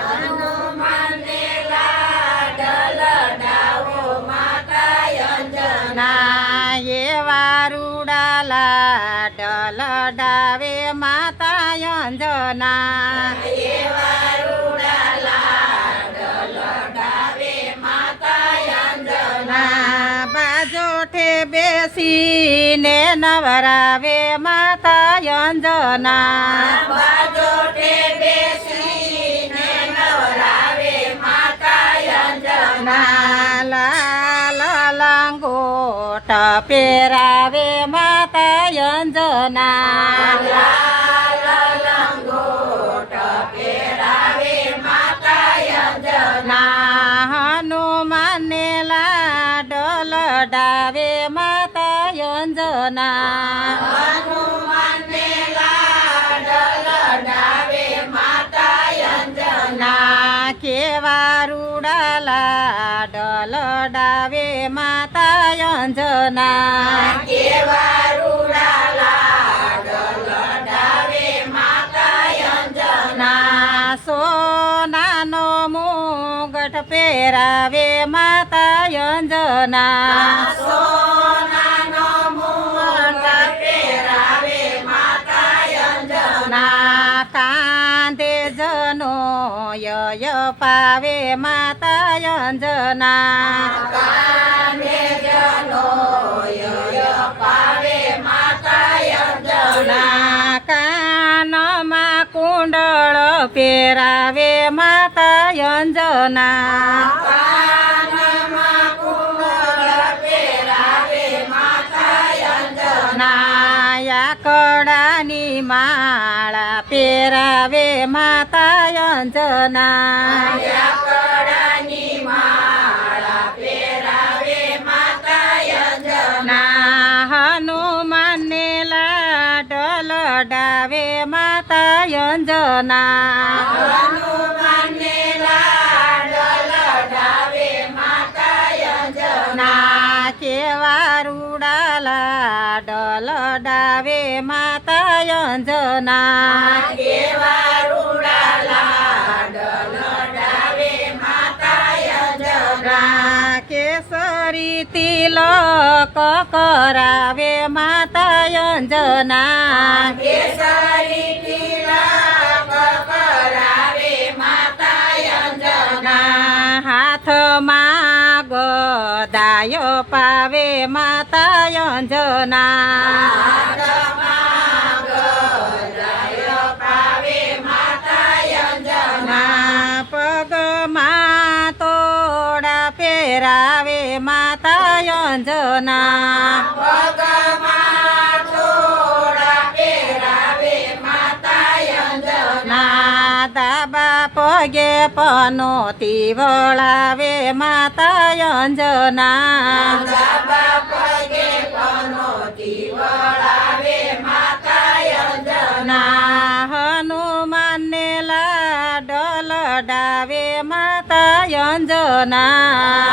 હનુમાનને લાડલ ડાવો માતા અંજના. ના એવા રૂડા લાડલ ડાવે માતા અંજના. ના બાજોઠે બેસીને નવરાવે માતા અંજના. લાલ લાંગોટ પહેરાવે માતા અંજના. કેવા રૂડાલા લાડલ ડાવે માતા અંજના. ના સોનાનો મુગટ પહેરાવે માતા અંજના. ના કાંધે જનો યય પાવે માતા અંજના ના કાનમાં કુંડળ પહેરાવે માતા माता નાયા કડાની માળા પહેરાવે માતા અંજના હનુમાનને લાડલ ડાવે માતા અંજના કેવા લાડલ ડાવે માતા અંજના. ના કેસરી તિલક કરાવે માતા અંજના. ના ગદાય પાવે માતા અંજના. પગમાં તોડા પહેરાવે માતા અંજના. દાબા પગે પનોતી વળાવે માતા અંજના. ના હનુમાનને લાડલ ડાવે માતા અંજના.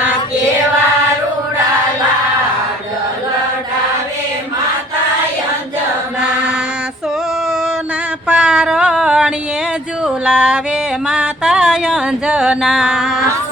ના કેવા રૂડા લાડલ ડાવે માતા અંજના. સોના પારણીએ ઝુલાવે માતા અંજના.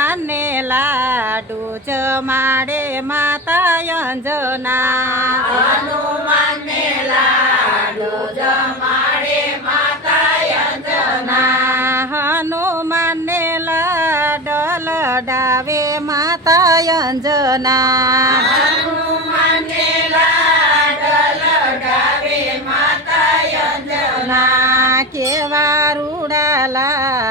માને લાડુ જમાડે માતા અંજના. હનુમાનને લાડુ જમાડે માતા અંજના. હનુમાનને લાડલ ડાવે માતા અંજના. હનુમાનને લાડલ ડાવે માતા અંજના. કેવારું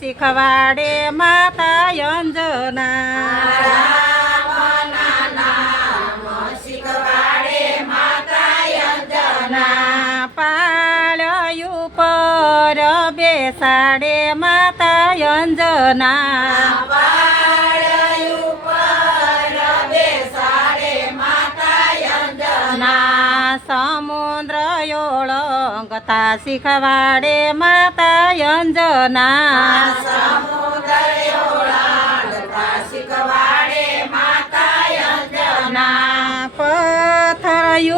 सिखवाडे माता यन्जना पाल्यो पर बेसाडे माता यन्जना ઓળંગતા શીખવાડે માતા અંજના. ના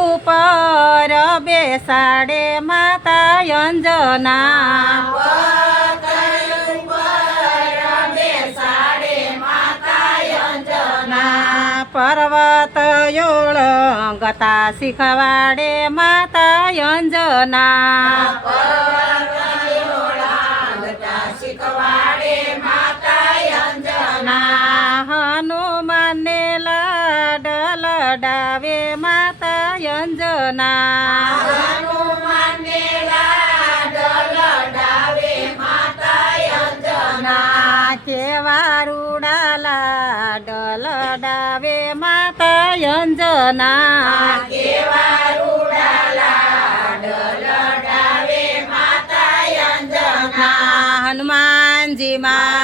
ઉપર બેસાડે માતા અંજના. ના પર્વત ઓળંગતા શીખવાડે માતા અંજના. પર્વતયોળાડતા શીખવાડે માતા અંજના ના હનુમાનને લાડ લડાવે માતા અંજના. લડાવે માતા અંજના. કેવા રૂડા લાડ લડાવે માતા અંજના હનુમાનજી મારા